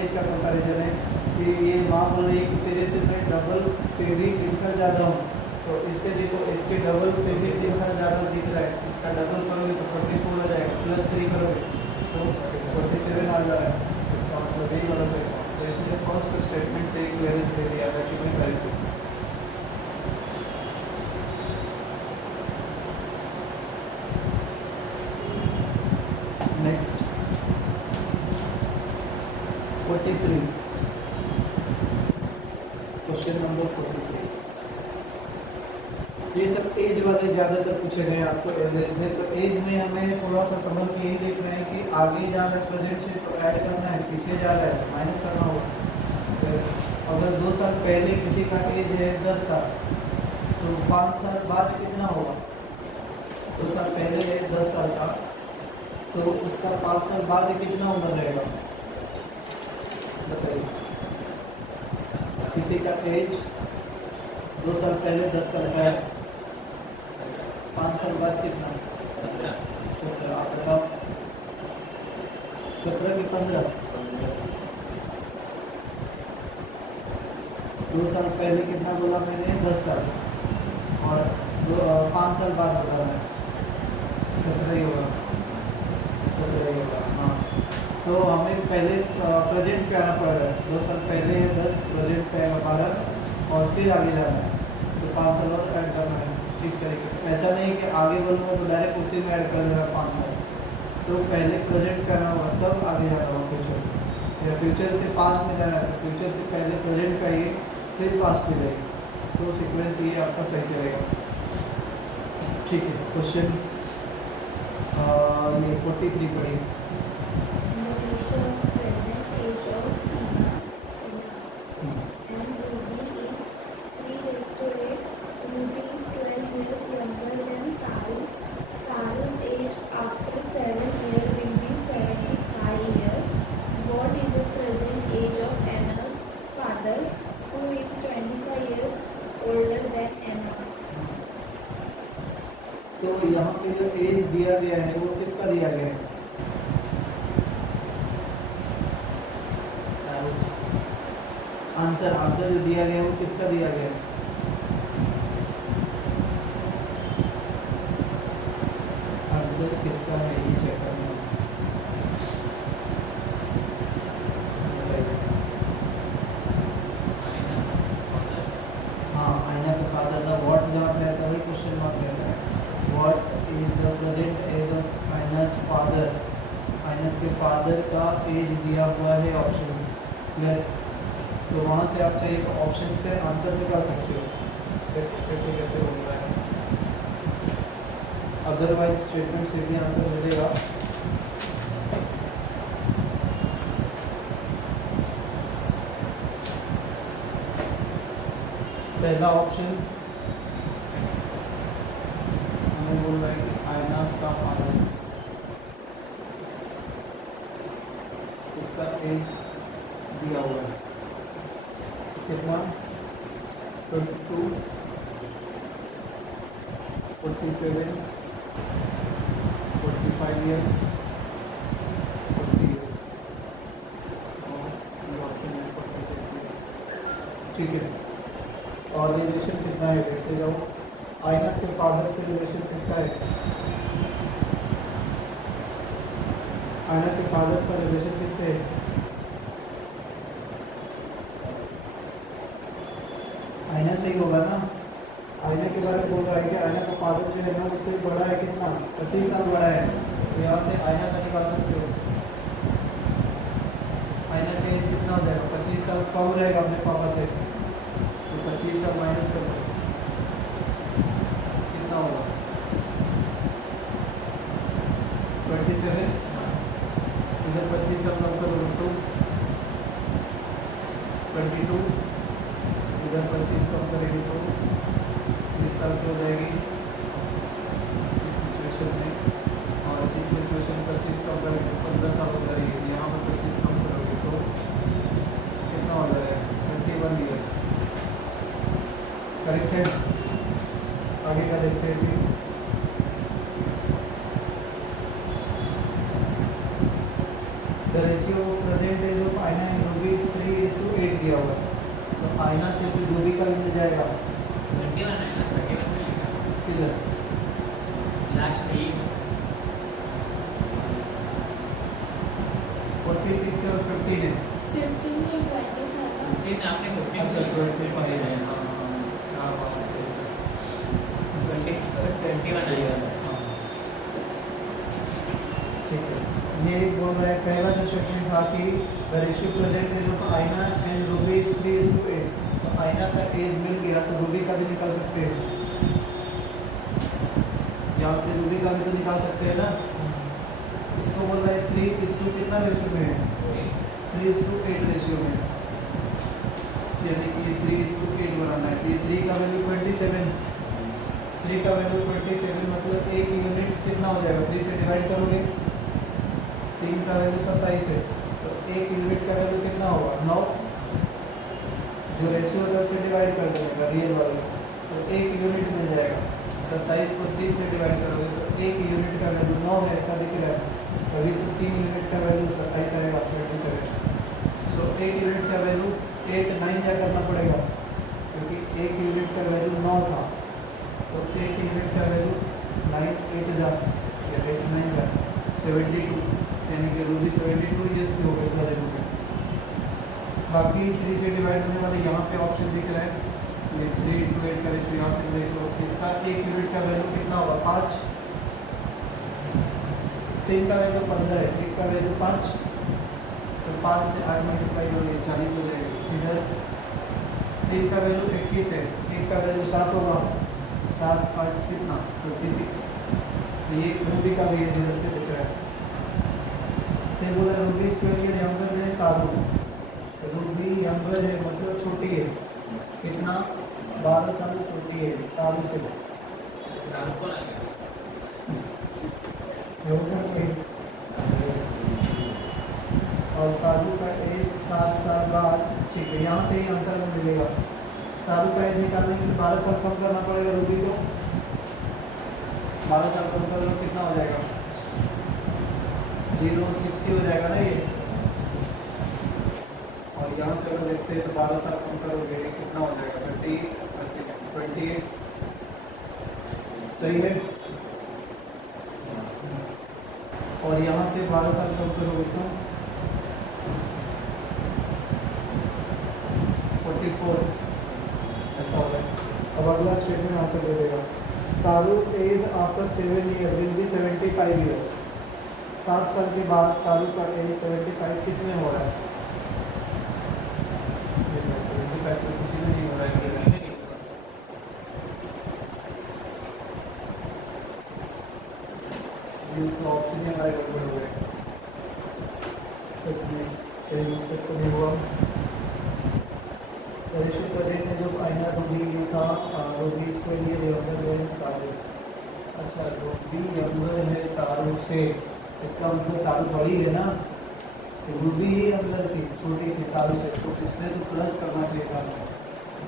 एज का कंपैरिजन है कि ये माँ बोल रही है कि तेरे से मैं डबल से भी 3 साल ज़्यादा हूँ, तो इससे देखो इसके डबल से भी 3 साल ज़्यादा दिख रहा है, इसका डबल करोगे तो 44 हो जाएगा, प्लस 3 करोगे तो 47 आ जा रहा है। इसका मतलब यही वाला सही था। तो इसमें फर्स्ट स्टेटमेंट से एक क्लियरेंस दे दिया था कि मैं करेक्ट हूँ। Next 43, question number 43। ये सब एज वाले ज़्यादातर पूछे गए हैं आपको एवरेज में, तो एज में हमें थोड़ा सा समझ के यही देखना है कि आगे जा रहा है प्रेजेंट से तो ऐड करना है, पीछे जा रहा है तो माइनस करना होगा। अगर 2 साल पहले किसी का एज है 10 साल, तो 5 साल बाद कितना होगा, 2 साल पहले है 10 साल का, तो उसका 5 साल बाद कितना उम्र रहेगा, बताइए। किसी का एज 2 साल पहले 10 साल का है, 5 साल बाद कितना, 17। आप बताओ, 17 की 15, 2 साल पहले कितना बोला मैंने, 10 साल, और 5 साल बाद बताना है, 17 ही होगा, 17 ही होगा। हाँ, तो हमें पहले प्रेजेंट पे आना पड़ रहा है, 2 साल पहले है 10, प्रेजेंट पे आएगा 12, और फिर आगे जाना है, तो 5 साल और ऐड करना है इस तरीके से। ऐसा नहीं कि आगे बोलूँगा तो डायरेक्ट उसी में ऐड कर देगा 5 साल, तो पहले प्रेजेंट पे आना होगा तब आगे जाना होगा फ्यूचर, या फ्यूचर से पास्ट में जाना है तो फ्यूचर से पहले प्रेजेंट पे आइए फिर पास्ट पे जाइए, तो सीक्वेंस ये आपका सही चलेगा। ठीक है, क्वेश्चन ये 43 पढ़िए। The ratio of present age of Ina and Ruby is 3:8. Ruby is 12 years younger than Taru. Taru's age after 7 years will be 75 years. What is the present age of Anna's father, who is 25 years older than Anna? तो यहाँ पे जो as दिया गया है वो किसका दिया गया है, आंसर जो दिया गया है वो किसका दिया गया है, आंसर किसका है ये चेक करना है। हाँ, आइना का फादर था, व्हाट जहाँ पे आता है वही क्वेश्चन मार्क रहता है। What is the present age of Ainas father, Ainas के फादर का एज बोला है ऑप्शन क्लियर। तो वहाँ से आप चाहिए तो ऑप्शन से आंसर निकाल सकते हो कैसे कैसे बोल रहा है, अदरवाइज स्टेटमेंट से भी आंसर मिलेगा। पहला ऑप्शन हमें बोल रहा है कि आयनास का फादर, इसका एज दिया हुआ है कितना 22, 47, 45 years, 40 years और ऑप्शन है 46 years। ठीक है, और रिलेशन कितना है देखते जाओ। आइनस के फादर से रिलेशन किसका है, आइनस के फादर का रिलेशन किससे है, आइना से ही होगा ना। आइना के बारे में बोल रहा है कि आइना का फादर जो है ना उससे बड़ा है कितना 25 साल बड़ा है, तो यहाँ से आइना का निकाल सकते हो। आइना का एज कितना हो जाएगा 25 साल कम रहेगा अपने पापा से, तो 25 साल माइनस कर दो कितना होगा 27, इधर 25 साल कम करो तो 22, इधर 25 कम करेगी तो 20 साल की हो जाएगी इस सिचुएशन में, और इस सिचुएशन 25 कम करेगी तो 15 साल हो जाएगी। यहाँ पर 25 कम करोगे तो कितना हो जाएगा 21 ईयर्स, करेक्ट है। आगे का देखते हैं फिर। The ratio present age of Aina and Ruby 3:8 दिया हुआ है, तो आइना से फिर रूबी का भी मिल जाएगा 21 है ना, 31 मिलेगा किधर लास्ट में। 46 और 15 है। 15 नहीं 20 था ना। 15 आपने 15 अच्छा, बोला। 25 है। हाँ, हाँ, हाँ, हाँ, 21 आएगा। ठीक है। ये बोल रहा है पहला जो स्टेटमेंट था कि the ratio present age of Aina and Ruby is 3:8, तो आइना का एज मिल गया तो रूबी का भी निकाल सकते हैं, यहाँ से रूबी का भी तो निकाल सकते हैं ना। इसको बोल रहा है 3:2 कितना रेशियो में है 3:8 रेशियो में, यानी कि ये 3:8 बनाना है। तो ये 3 का वैल्यू 27, 3 का वैल्यू 27 मतलब एक यूनिट कितना हो जाएगा 3 से डिवाइड करोगे, 3 का वैल्यू 27 है, तो एक यूनिट का वैल्यू कितना होगा 9, जो रेशियो होगा उससे डिवाइड कर देगा रियल वाले, तो एक यूनिट मिल जाएगा। 27 को 3 से डिवाइड करोगे तो एक यूनिट का वैल्यू 9 है, ऐसा दिख रहा है, तभी तो 3 यूनिट का वैल्यू 27 आएगा 27। सो एक यूनिट का वैल्यू 8 9 जा करना पड़ेगा, क्योंकि एक यूनिट का वैल्यू 9 था, तो एक यूनिट का वैल्यू 9 8 जा या 8 9 जा 72, यानी कि रूबी 72 ईयर्स की हो गई प्रेजेंट में। बाकी 3 से डिवाइड होने वाले यहाँ पे ऑप्शन दिख रहा है, ये 3:8 का रेशियो यहाँ से देख लो, इसका एक यूनिट का वैल्यू कितना होगा 5, 3 का वैल्यू 15 है, 1 का वैल्यू 5, तो 5 से 8 मल्टीप्लाई हो गई 40 हो जाएगी। इधर 3 का वैल्यू 21 है, 1 का वैल्यू 7 होगा, 7 8 कितना 26, तो ये रूबी का भी इधर से दिख रहा है। फिर बोला Ruby is 12 year younger than तारू, रूबी यंगर है मतलब छोटी है, कितना 12 साल छोटी है तारू से। रामपुर आ गया। और तारू का एज 7 साल बाद, ठीक है यहाँ से ही आंसर हमें मिलेगा। तारू का एज निकालने के लिए 12 साल कम करना पड़ेगा रूबी को, 12 साल कम करोगे कितना हो जाएगा 060 हो जाएगा ना ये, और यहाँ से अगर देखते हैं तो 12 साल कम करोगे कितना हो जाएगा 28, सही है। और यहाँ से 12 साल कम करोगे तो 44 ऐसा होगा। अब अगला स्टेटमेंट आंसर दे देगा। Taru age after 7 year will be 75 years, 7 साल के बाद तारू का एज 75 किस में हो रहा है? 75 तो किसी में नहीं हो रहा है। ये तो ऑप्शन ही हमारे गड़बड़ हो गए। तो नहीं हुआ। रेशो प्रेजेंट में जो आईना रूबी ये था, रूबी इसको लिए यंगर है तारू। अच्छा, रूबी यंगर है तारू से, इसका मतलब तारू बड़ी है ना, तो रूबी ही अंदर थी, छोटी थी तारू से, तो इसमें तो प्लस करना चाहिए था।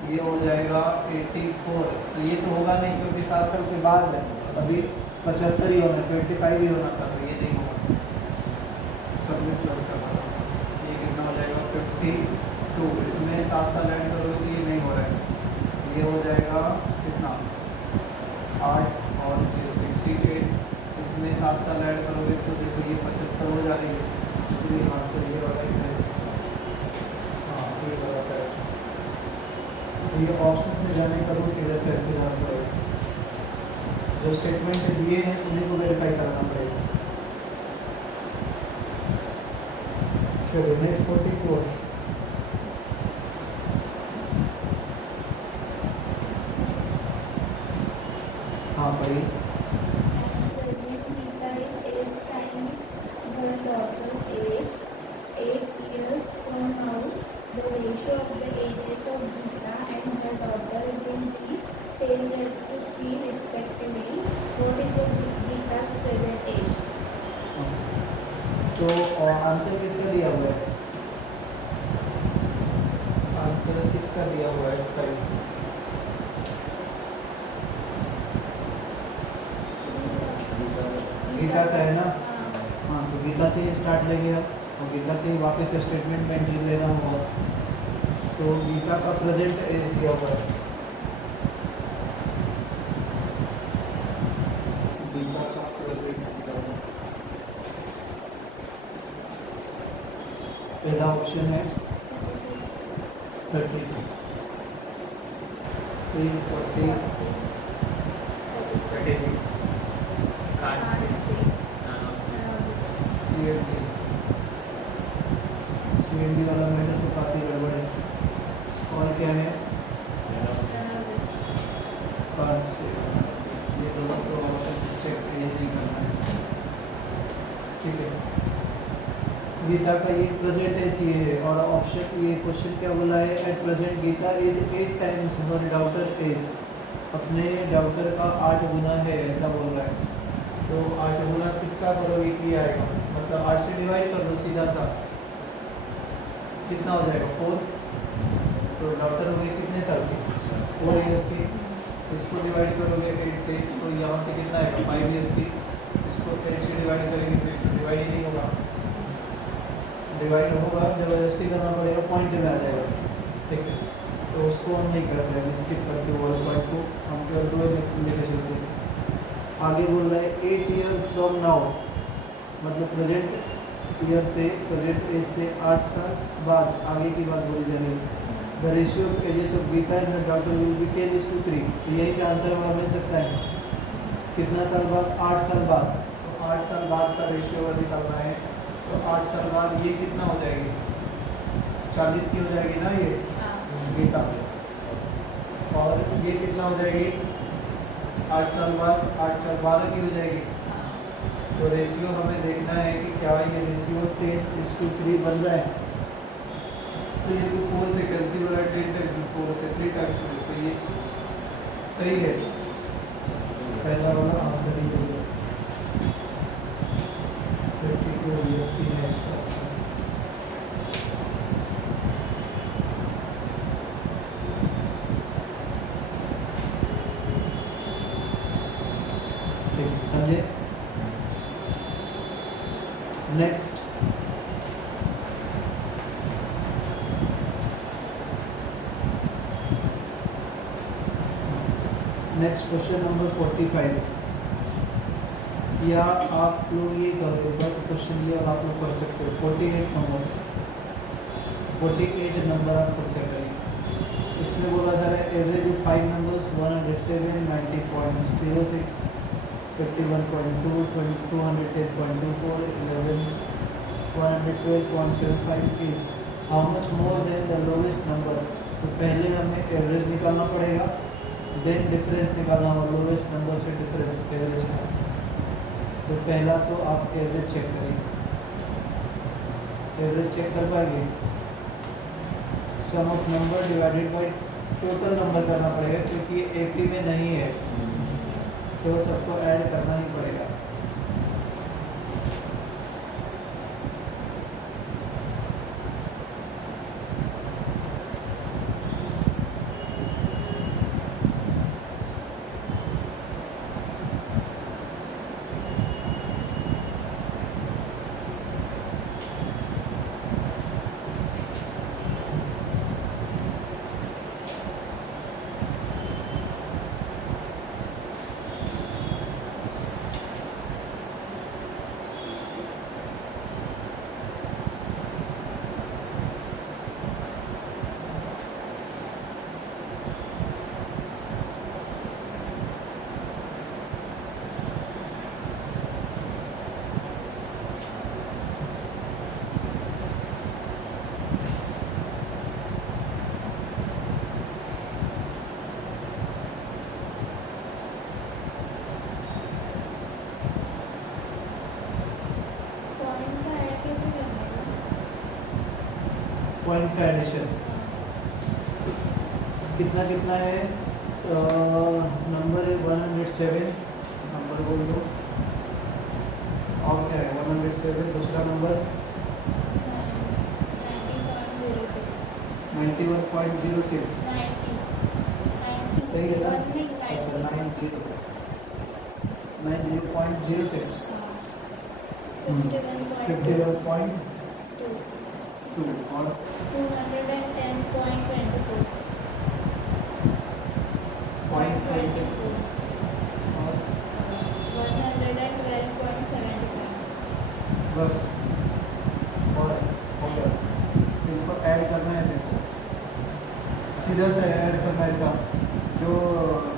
ये हो जाएगा 84। तो ये तो होगा नहीं क्योंकि 7 साल के बाद है, अभी 75 ही होना, 75 ही होना था, तो ये नहीं होगा, सब में प्लस करना था। ये कितना हो जाएगा 52। इसमें 7 साल ऐड करोगे तो ये नहीं हो रहा है, ये हो जाएगा कितना 8 और 68। इसमें 7 साल ऐड करोगे तो देखो ये 75 हो जाएगी, इसलिए हाथ से ये वाला ही है। हाँ, ये बराबर है। तो ये ऑप्शन से जाने का रूट किधर से ऐसे जाना पड़ेगा, जो स्टेटमेंट दिए हैं उन्हीं को वेरीफाई कराना पड़ेगा। चलो नेक्स्ट 44। हाँ भाई, Gita is 8 times her daughter's age. 8 years from now, the ratio of the ages of Gita and her daughter will be 10:3 respectively. What is Gita's present age? तो आंसर किसका दिया हुआ है? आंसर किसका दिया हुआ है? करेक्ट, गीता का है ना। हाँ, तो गीता से ही स्टार्ट लगेगा और गीता से ही वापस स्टेटमेंट में एंट्री लेना होगा। तो गीता का प्रेजेंट एज दिया हुआ है, गीता का प्रेजेंट दिया हुआ है। पहला ऑप्शन है 30, 3, 40, 36, Can't say. CND वाला मैटर तो काफ़ी गड़बड़ है। और क्या है? कार्ड से ये दोनों को ऑप्शन चेक नहीं करना है, ठीक है। गीता का ये प्रेजेंट एज ये है, और ऑप्शन ये क्वेश्चन क्या बोला है? At present Geeta is 8 times her daughter age, अपने डॉटर का 8 गुना है, ऐसा बोल रहा है। तो 8 गुना किसका करोगे कि आएगा, मतलब 8 से डिवाइड कर दो सीधा सा, कितना हो जाएगा 4। तो डॉटर हो गई कितने साल की? 4 ईयर्स की। इसको डिवाइड करोगे 8 से, तो यहाँ से कितना आएगा 5 ईयर्स की। इसको 8 से डिवाइड करेंगे तो डिवाइड ही नहीं होगा, डिवाइड होगा जबरदस्ती करना पड़ेगा, पॉइंट में आ जाएगा, ठीक है। तो उसको हम नहीं करते हैं, स्किप करते हुए पॉइंट को हम कर दो लेके चलते हैं। आगे बोल रहा है 8 ईयर फ्रॉम नाउ, मतलब प्रेजेंट ईयर से, प्रेजेंट एज से 8 साल बाद आगे की बात बोली जा रही है। The ratio of ages of Geeta and her daughter will be 10:3। तो यही से आंसर हमारा मिल सकता है। कितना साल बाद? 8 साल बाद। तो 8 साल बाद का रेशियो अगर निकालना है तो 8 साल बाद ये कितना हो जाएगी? 40 की हो जाएगी ना ये गीता, और ये कितना हो जाएगी? 8 साल बाद 8 साल 12 की हो जाएगी। तो रेशियो हमें देखना है कि क्या ये रेशियो 10:3 बन रहा है। तो ये तो 4 से कैंसिल हो रहा है, 10 टाइम्स 4 से 3 टाइम्स, तो ये सही है, पहला वाला आंसर ही सही है। 52 years की है इसका। ठीक, समझे? Next question number 45। या आप लोग ये कर दो, बट क्वेश्चन ये आप लोग कर सकते हो। 48 नंबर आप खुद से करेंगे। इसमें बोला जा रहा है average of 5 numbers 107 90.06 51.2, 210.24, 11, 112.75 is how much more than the lowest number? तो पहले हमें एवरेज निकालना पड़ेगा, देन डिफरेंस निकालना होगा, लोवेस्ट नंबर से डिफरेंस एवरेज का। तो पहला तो आप एवरेज चेक करेंगे, एवरेज चेक कर पाएंगे, sum of number divided by total number करना पड़ेगा, क्योंकि ये एपी में नहीं है तो सबको ऐड करना ही पड़ेगा। पॉइंट का ऐड कैसे करने का? पॉइंट का एडिशन कितना कितना है? नंबर है 107, नंबर बोल दो, और क्या है 107, दूसरा नंबर 91.06, 90 सही है ना? नहीं, अच्छा 90.06, 51.2 और 210.24 पॉइंट 24 और 112.75 बस, और हो गया। इसको ऐड करना है, देखो सीधा से ऐड करना है ऐसा, जो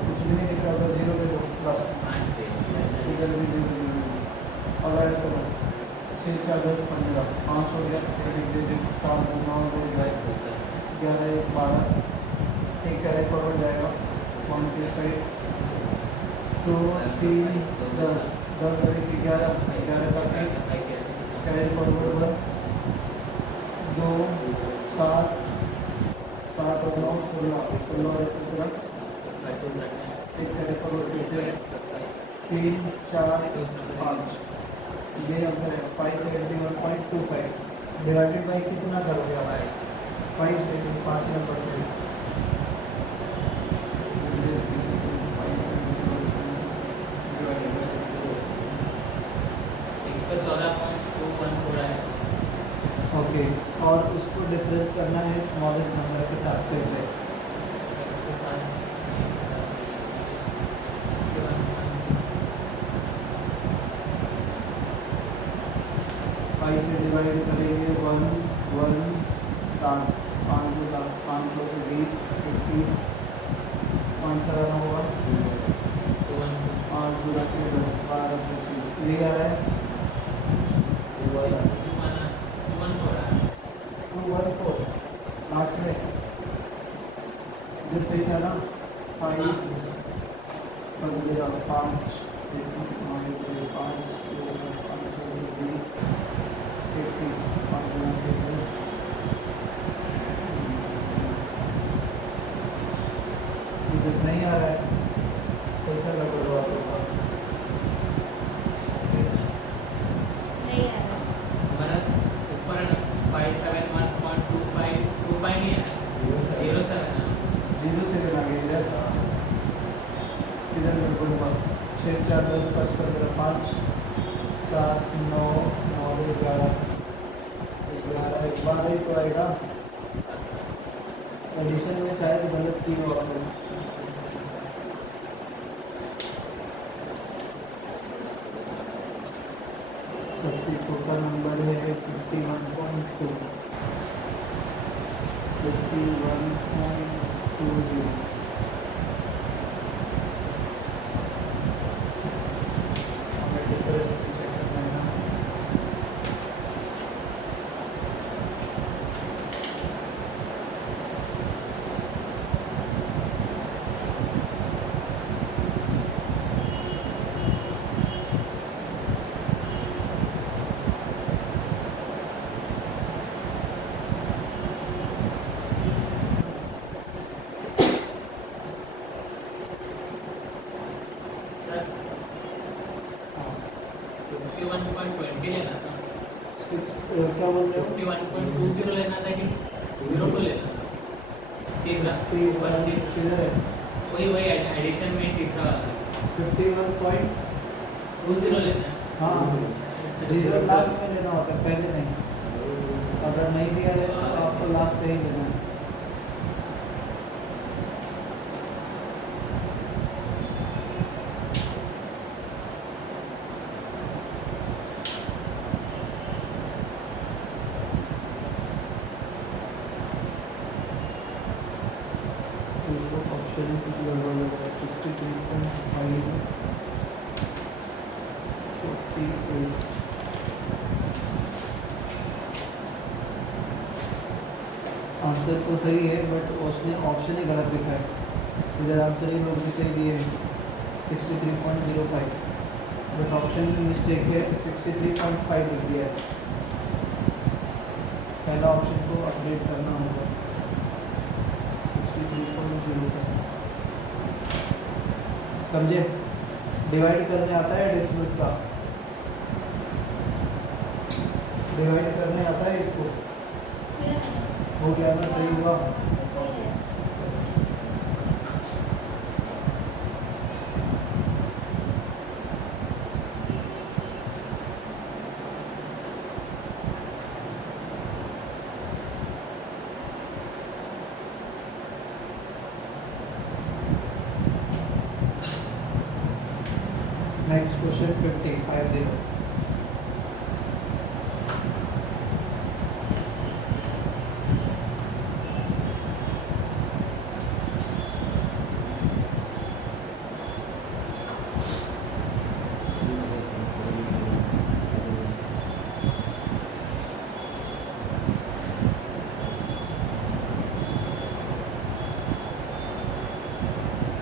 कुछ भी नहीं दिख रहा उधर जीरो दे दो लास्ट, इधर भी जीरो दे दो, और ऐड करो 6 4 10 15 5 हो गया, फिर लिख दीजिए 7 2 9 2 11 1 12, एक कैरी फॉरवर्ड जाएगा वन के साइड, 2 3 10 10 और 11 11 का कैरी फॉरवर्ड 2 7 7 और 9 16 16 और इसी तरह एक कैरी फॉरवर्ड फिर 3 4 5, ये आंसर है 571.25 डिवाइडेड बाई कितना करोगे आप? 5 से 5 नंबर पे 114.214 है। ओके, और उसको डिफरेंस करना है स्मॉलेस्ट नंबर के साथ फिर से। 5 से डिवाइड करेंगे 1 1 7 5 2 7 5 2 20 21 5 कराना होगा, 5 2 10 12 25, ये आ रहा है 214 लास्ट में, इधर सही था ना? 5 कर देगा 5 21 नहीं आ रहा है, कैसा लग रहा है आपको? नहीं आ रहा। हमारा ऊपर 571.25 नहीं है, 07 है। 07 आ गया इधर, इधर बिल्कुल 6 4 10 5 15 5 7 9 9 11 12 ही तो आएगा। एडिशन में शायद गलत की हो आपने। सबसे छोटा नंबर है 51.2, 51.20। क्या बोल रहे हो? 51.20 लेना था कि 02 लेना था? तीसरा ऊपर तीसरा किधर है? वही एडिशन में तीसरा वाला 51.20 लेना है। हाँ, जीरो लास्ट में लेना होता है, पहले नहीं। अगर नहीं दिया है तो आपको लास्ट से ही लेना है। ऑप्शन कुछ गड़बड़ लग रहा है। 63.5 48 आंसर तो सही है बट उसने ऑप्शन ही गलत लिखा है। इधर आंसर ही लोग भी सही दिए हैं 63.05 बट ऑप्शन में मिस्टेक है 63.5 लिख दिया है। पहला ऑप्शन को अपडेट करना होगा 63.05। समझे? डिवाइड करने आता है डेसिमल्स का, डिवाइड करने आता है इसको। हो गया ना? सही हुआ। आंसर सही है। Next question 50.